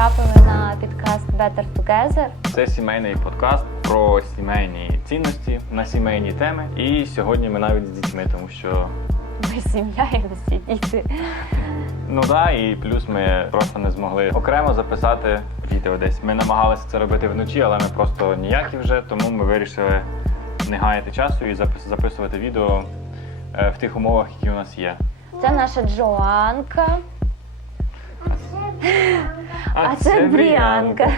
потрапили на підкаст Better Together. Це сімейний подкаст про сімейні цінності на сімейні теми. І сьогодні ми навіть з дітьми, тому що Ми сім'я і всі діти. ну да, і плюс ми просто не змогли окремо записати відео десь. Ми намагалися це робити вночі, але ми просто ніякі вже, тому ми вирішили не гаяти часу і записувати відео е, в тих умовах, які у нас є. Це наша Джоанка, а, це Бріанка.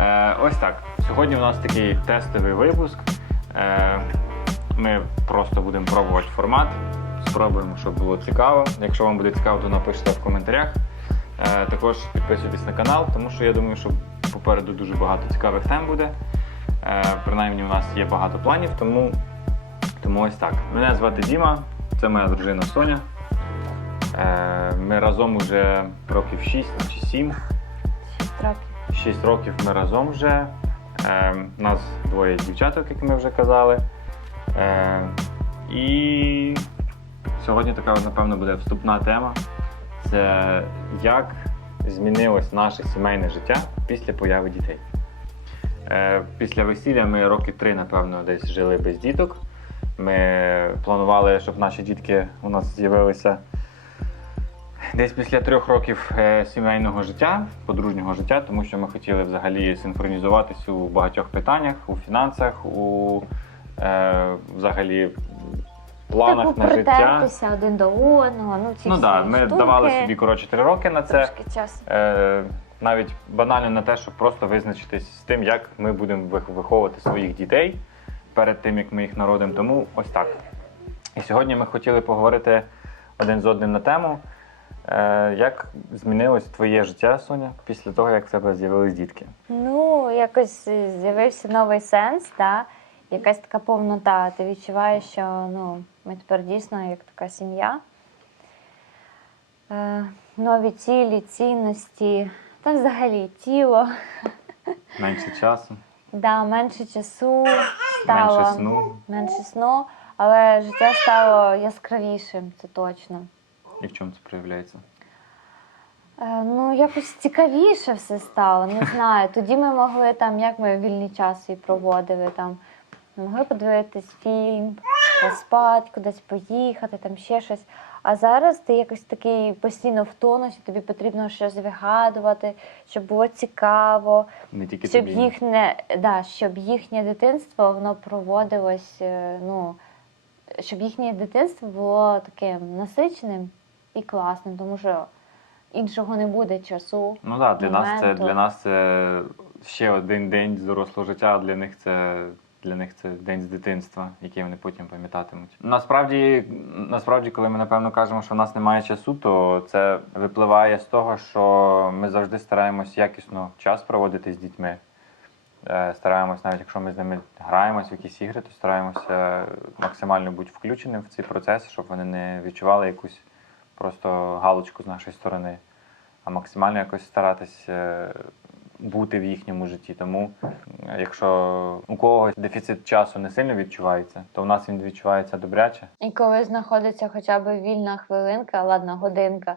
Е, ось так. Сьогодні у нас такий тестовий випуск. Е, ми просто будемо пробувати формат. Спробуємо, щоб було цікаво. Якщо вам буде цікаво, то напишіть в коментарях. Е, також підписуйтесь на канал, тому що я думаю, що попереду дуже багато цікавих тем буде. Е, принаймні, у нас є багато планів, тому, тому ось так. Мене звати Діма, це моя дружина Соня. Е, ми разом уже років 6 чи 7. Трохи. 6 років ми разом вже. Е, нас двоє дівчаток, як ми вже казали. Е, і сьогодні така, напевно, буде вступна тема. Це як змінилось наше сімейне життя після появи дітей. Після весілля ми роки три, напевно, десь жили без діток. Ми планували, щоб наші дітки у нас з'явилися Десь після трьох років е, сімейного життя, подружнього життя, тому що ми хотіли взагалі синхронізуватись у багатьох питаннях, у фінансах, у е, взагалі планах Типу на життя. притертися один до одного. Ну, ці Ну всі так, ми штуки. давали собі коротше три роки на це. Трошки часу. Е, навіть банально на те, щоб просто визначитись з тим, як ми будемо вих- виховувати своїх дітей перед тим, як ми їх народимо. Тому ось так. І сьогодні ми хотіли поговорити один з одним на тему, як змінилось твоє життя, Соня, після того, як в тебе з'явились дітки. Ну, якось е, з'явився новий сенс, да? якась така повнота. Ти відчуваєш, що ну, ми тепер дійсно як така сім'я. Е, нові цілі, цінності, та взагалі тіло. Менше часу, Да, менше часу стало. менше сну. менше сну, але життя стало яскравішим, це точно. І в чому це проявляється? Е, Ну, якось цікавіше все стало, не знаю. Тоді ми могли там, як ми вільний час свій проводили, там, ми могли подивитись фільм, поспати, кудись поїхати, там ще щось. А зараз ти якось такий постійно в тонусі, тобі потрібно щось вигадувати, щоб було цікаво, Не тільки щоб тобі. їхнє, да, щоб їхнє дитинство воно проводилось, е, ну, щоб їхнє дитинство було таким насиченим і класним, тому що іншого не буде часу. Ну так, для нас це для нас це ще один день з дорослого життя, а для них це. Для них це день з дитинства, який вони потім пам'ятатимуть. Насправді, насправді, коли ми напевно кажемо, що в нас немає часу, то це випливає з того, що ми завжди стараємось якісно час проводити з дітьми. Е, Стараємось, навіть якщо ми з ними граємось в якісь ігри, то стараємося максимально бути включеним в цей процес, щоб вони не відчували якусь просто галочку з нашої сторони, а максимально якось старатись е, бути в їхньому житті. Тому, е, якщо у когось дефіцит часу не сильно відчувається, то у нас він відчувається добряче. І коли знаходиться хоча б вільна хвилинка, ладно, годинка.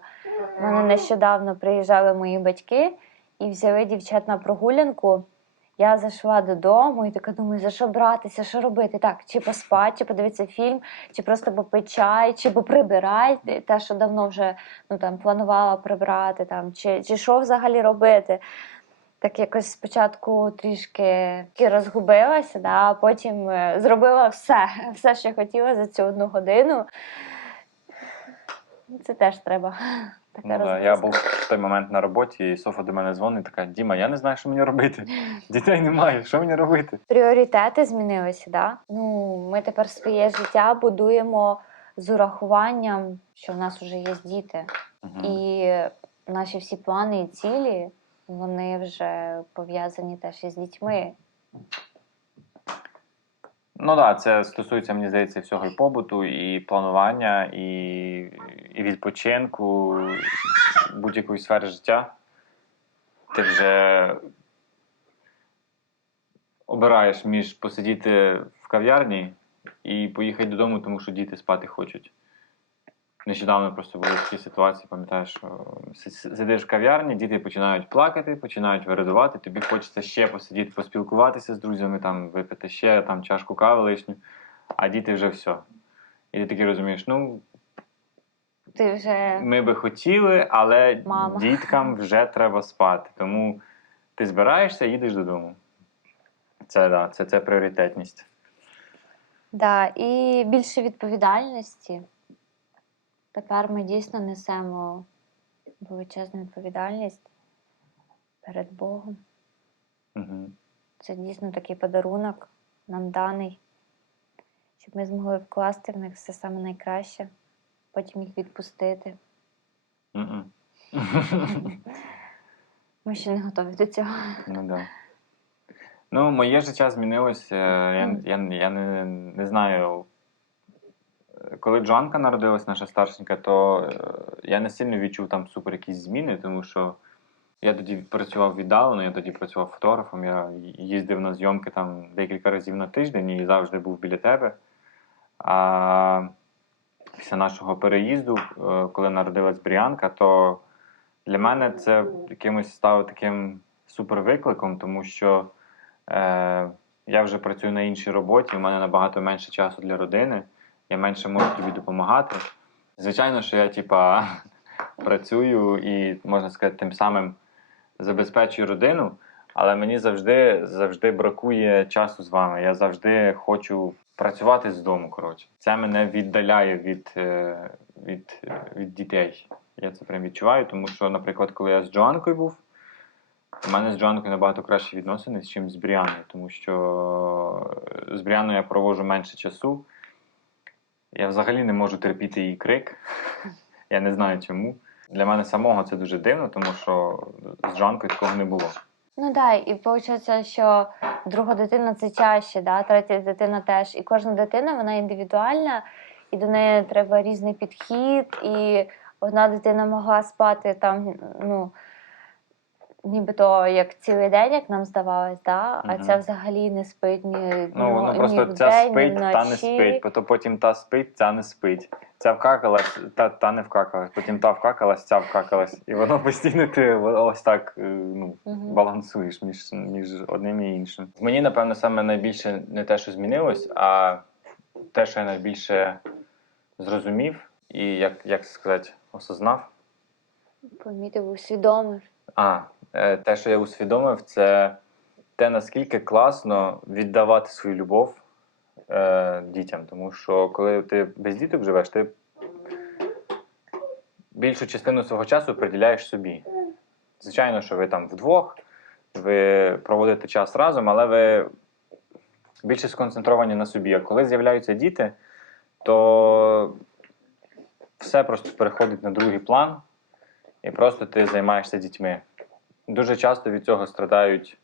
Мене нещодавно приїжджали мої батьки і взяли дівчат на прогулянку. Я зайшла додому і така думаю, за що братися, що робити? Так, чи поспати, чи подивитися фільм, чи просто попити чай, чи поприбирати, те, що давно вже ну, там, планувала прибрати, там, чи, чи що взагалі робити. Так якось спочатку трішки розгубилася, да, а потім е, зробила все, все, що хотіла за цю одну годину. Це теж треба. Така Ну, да, я був в той момент на роботі, і Софа до мене дзвонить, така Діма, я не знаю, що мені робити. Дітей немає, що мені робити? Пріоритети змінилися, да? Ну, ми тепер своє життя будуємо з урахуванням, що в нас вже є діти. Мгм. І наші всі плани і цілі, вони вже пов'язані теж із дітьми. Ну так, да, це стосується, мені здається, всього і побуту, і планування, і, і відпочинку, будь-якої сфери життя. Ти вже обираєш між посидіти в кав'ярні і поїхати додому, тому що діти спати хочуть. Нещодавно просто були такі ситуації, пам'ятаєш, що си- си- сидиш в кав'ярні, діти починають плакати, починають вирадувати, тобі хочеться ще посидіти, поспілкуватися з друзями, там, випити ще там, чашку кави лишню, а діти вже все. І ти такий розумієш, ну, Ти вже ми би хотіли, але Мама. діткам вже треба спати. Тому ти збираєшся і їдеш додому. Це, да, це, це пріоритетність. да, і більше відповідальності. Тепер ми дійсно несемо величезну відповідальність перед Богом. Угу. Це дійсно такий подарунок нам даний, щоб ми змогли вкласти в них все саме найкраще, потім їх відпустити. Ми ще не готові до цього. Ну, да. ну, моє життя змінилося. Я, я, я не, не знаю. Коли Джоанка народилась, наша старшенька, то е, я не сильно відчув там супер якісь зміни, тому що я тоді працював віддалено, я тоді працював фотографом, я їздив на зйомки там декілька разів на тиждень і завжди був біля тебе. А після нашого переїзду, е, коли народилась Бріанка, то для мене це якимось стало таким супервикликом, тому що е, я вже працюю на іншій роботі, у мене набагато менше часу для родини, я менше можу тобі допомагати. Звичайно, що я типа працюю і, можна сказати, тим самим забезпечую родину, але мені завжди, завжди бракує часу з вами. Я завжди хочу працювати з дому. Коротше, це мене віддаляє від, е, від, е, від дітей. Я це прям відчуваю, тому що, наприклад, коли я з Джоанкою був, у мене з Джоанкою набагато кращі відносини, ніж з Бріаною, тому що з Бріаною я проводжу менше часу. Я взагалі не можу терпіти її крик. Я не знаю чому. Для мене самого це дуже дивно, тому що з Джоанкою такого не було. Ну так, і виходить, що друга дитина це чаще, да? третя дитина теж. І кожна дитина вона індивідуальна, і до неї треба різний підхід. І одна дитина могла спати там, ну, нібито як цілий день, як нам здавалось, да? а Мгм. ця взагалі не спить ні, Ну, ну ні просто вдень, ця ні спить, та не вночі. спить, потім потім та спить, ця не спить. Ця вкакалась, та, та не вкакалась, потім та вкакалась, ця вкакалась. І воно постійно ти ось так е, ну, Мгм. балансуєш між, між одним і іншим. Мені, напевно, саме найбільше не те, що змінилось, а те, що я найбільше зрозумів і, як, як сказати, осознав. Помітив, усвідомив. А, те, що я усвідомив, це те, наскільки класно віддавати свою любов е, дітям. Тому що коли ти без діток живеш, ти більшу частину свого часу приділяєш собі. Звичайно, що ви там вдвох, ви проводите час разом, але ви більше сконцентровані на собі. А коли з'являються діти, то все просто переходить на другий план, і просто ти займаєшся дітьми. Дуже часто від цього страдають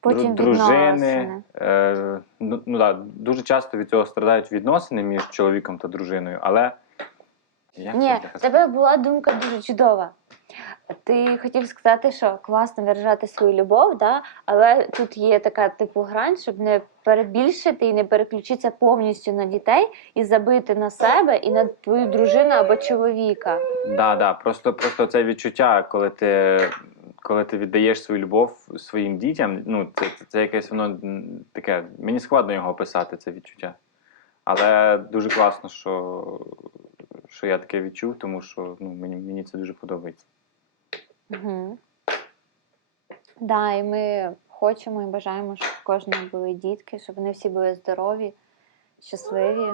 Потім дружини. Е, ну, ну, да, дуже часто від цього страдають відносини між чоловіком та дружиною, але. Як Ні, в тебе була думка дуже чудова. Ти хотів сказати, що класно виражати свою любов, да? але тут є така типу грань, щоб не перебільшити і не переключитися повністю на дітей і забити на себе і на твою дружину або чоловіка. Да, да. Просто, просто це відчуття, коли ти, коли ти віддаєш свою любов своїм дітям, ну, це, це, це якесь воно таке. Мені складно його описати, це відчуття. Але дуже класно, що, що я таке відчув, тому що ну, мені, мені це дуже подобається. Угу. Да, і ми хочемо і бажаємо, щоб в кожного були дітки, щоб вони всі були здорові, щасливі.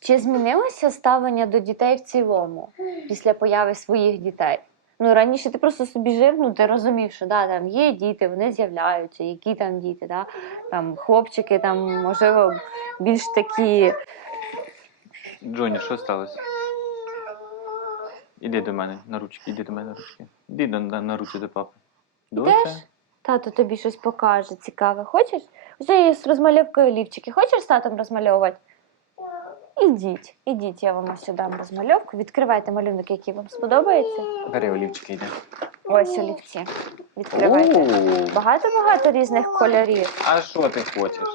Чи змінилося ставлення до дітей в цілому після появи своїх дітей? Ну, раніше ти просто собі жив, ну ти розумів, що да, там є діти, вони з'являються, які там діти, да? там хлопчики, там, можливо, більш такі. Джоні, що сталося? Іди до мене на ручки, іди до мене на ручки. Іди на, на, на руці до папи. Йдеш? Тато тобі щось покаже цікаве. Хочеш? Ось є з розмальовкою лівчики. Хочеш з татом розмальовувати? Ідіть, ідіть, я вам ось сюди дам розмальовку. Відкривайте малюнок, який вам сподобається. Бери олівчики, йди. Ось олівці. Відкривайте. Багато-багато різних кольорів. А що ти хочеш?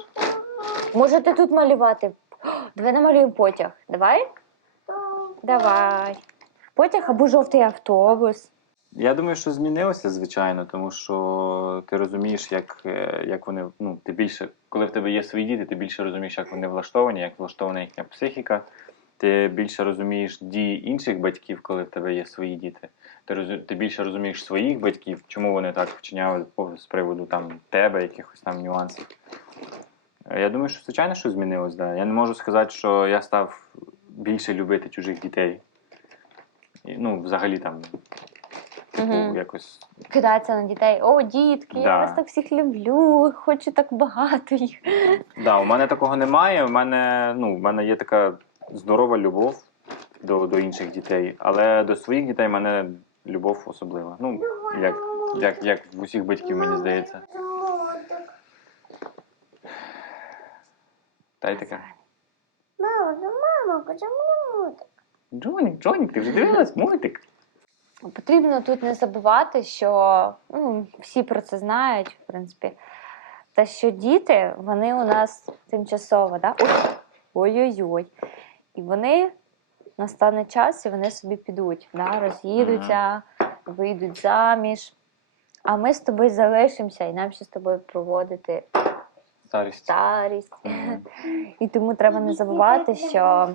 Можете тут малювати. О, Давай намалюємо потяг. Давай? Давай. Потяг або жовтий автобус. Я думаю, що змінилося, звичайно, тому що ти розумієш, як, е, як вони. Ну, ти більше, коли в тебе є свої діти, ти більше розумієш, як вони влаштовані, як влаштована їхня психіка. Ти більше розумієш дії інших батьків, коли в тебе є свої діти. Ти, розу- ти більше розумієш своїх батьків, чому вони так вчиняли з приводу там тебе, якихось там нюансів. Е, Я думаю, що звичайно, що змінилось, да. Я не можу сказати, що я став більше любити чужих дітей. І, ну, взагалі там, типу, Мгм. якось Кидатися на дітей. О, дітки, я Да. вас так всіх люблю, хочу так багато їх. Да, у мене такого немає. У мене, ну, у мене є така здорова любов до, до інших дітей, але до своїх дітей в мене любов особлива. Ну, як, як, як в усіх батьків, мені здається. Та й таке. Мама, ну мама, мультик? Джонік, Джонік, ти вже дивилась мультик? Потрібно тут не забувати, що ну, всі про це знають, в принципі. Та що діти, вони у нас тимчасово, да? Ой, Ой-ой-ой. І вони настане час, і вони собі підуть, да? роз'їдуться, вийдуть заміж. А ми з тобою залишимося, і нам ще з тобою проводити Старість. старість. Мгм. І тому треба не забувати, що.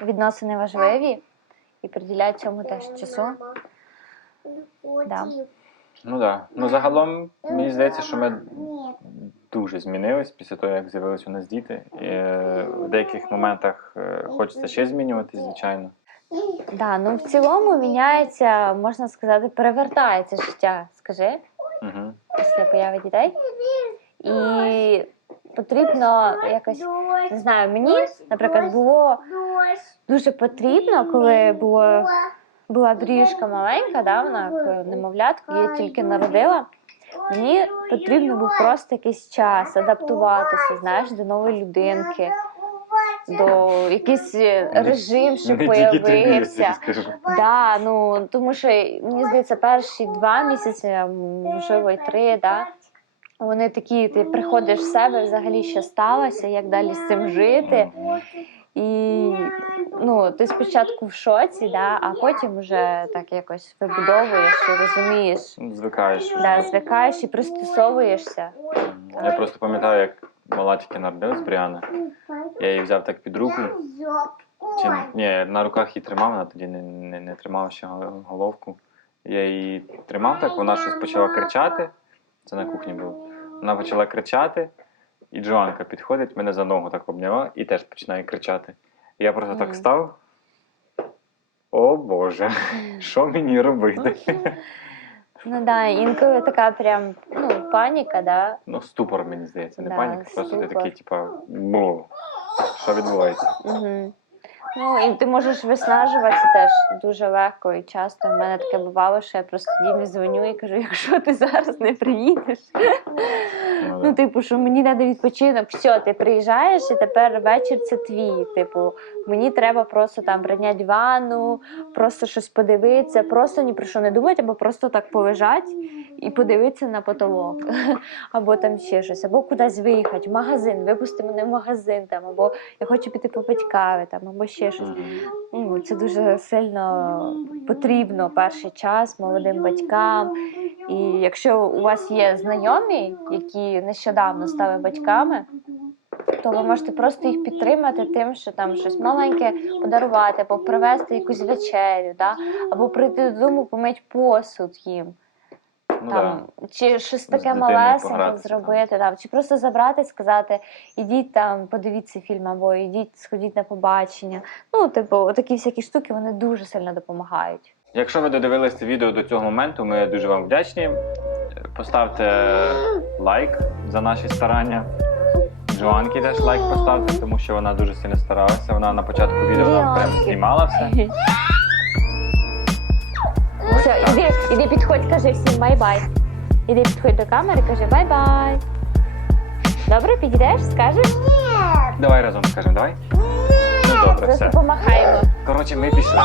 Відносини важливі і приділяють цьому теж часу. Да. Ну так. Да. Ну загалом мені здається, що ми дуже змінились після того, як з'явились у нас діти. І, е, в деяких моментах е, хочеться ще змінюватись, звичайно. Да, ну в цілому міняється, можна сказати, перевертається життя, скажи, Угу. після появи дітей. І потрібно якось, не знаю, мені, наприклад, було. Дуже потрібно, коли було, була бріжка маленька, да, вона немовлятка, я тільки народила. Мені потрібно був просто якийсь час адаптуватися, знаєш, до нової людинки, до якийсь е, режим, щоб появився. Да, ну тому що мені здається, перші два місяці, можливо, і три, да, вони такі, ти приходиш в себе, взагалі що сталося, як далі з цим жити. І ну, ти спочатку в шоці, да, а потім вже так якось вибудовуєш і розумієш, Звикаєш. да, звикаєш і пристосовуєшся. Я просто пам'ятаю, як мала тільки народилась Бріана. Я її взяв так під руку. Чи, ні, на руках її тримав, вона тоді не, не, не тримала ще головку. Я її тримав так, вона щось почала кричати. Це на кухні було. Вона почала кричати, і Джоанка підходить, мене за ногу так обняла і теж починає кричати. Я просто так став. О Боже, що мені робити? Ну да, інколи така прям ну, паніка, да. Ну, ступор, мені здається, не Да, паніка, просто ти такий, типа, бо, що відбувається? Угу. Ну, і ти можеш виснажуватися теж дуже легко і часто. В мене таке бувало, що я просто Дімі дзвоню і кажу, якщо ти зараз не приїдеш. Ну, Ну, типу, що мені треба відпочинок, все, ти приїжджаєш, і тепер вечір це твій. Типу, мені треба просто там прийняти ванну, просто щось подивитися, просто ні про що не думати, або просто так полежати і подивитися на потолок, або там ще щось, або кудись виїхати, в магазин, випусти мене в магазин, там, або я хочу піти попити кави, там, або ще щось. Ну, це дуже сильно потрібно перший час молодим батькам. І якщо у вас є знайомі, які нещодавно стали батьками, то ви можете просто їх підтримати тим, що там щось маленьке подарувати, або привезти якусь вечерю, да? або прийти додому, помити посуд їм. Ну, Там, да. чи щось таке малесеньке зробити, там, чи просто забрати і сказати, ідіть там, подивіться фільм, або ідіть, сходіть на побачення. Ну, типу, такі всякі штуки вони дуже сильно допомагають. Якщо ви додивились це відео до цього моменту, ми дуже вам вдячні. Поставте лайк за наші старання. Джоанки теж лайк поставте, тому що вона дуже сильно старалася. Вона на початку відео нам прям знімала все. Все, іди, іди підходь, кажи всім бай-бай. Іди підходь до камери, кажи бай-бай. Добре, підійдеш, скажеш? Давай разом скажемо, давай. Ну добре, Просто все. помахаємо. Коротше, ми пішли.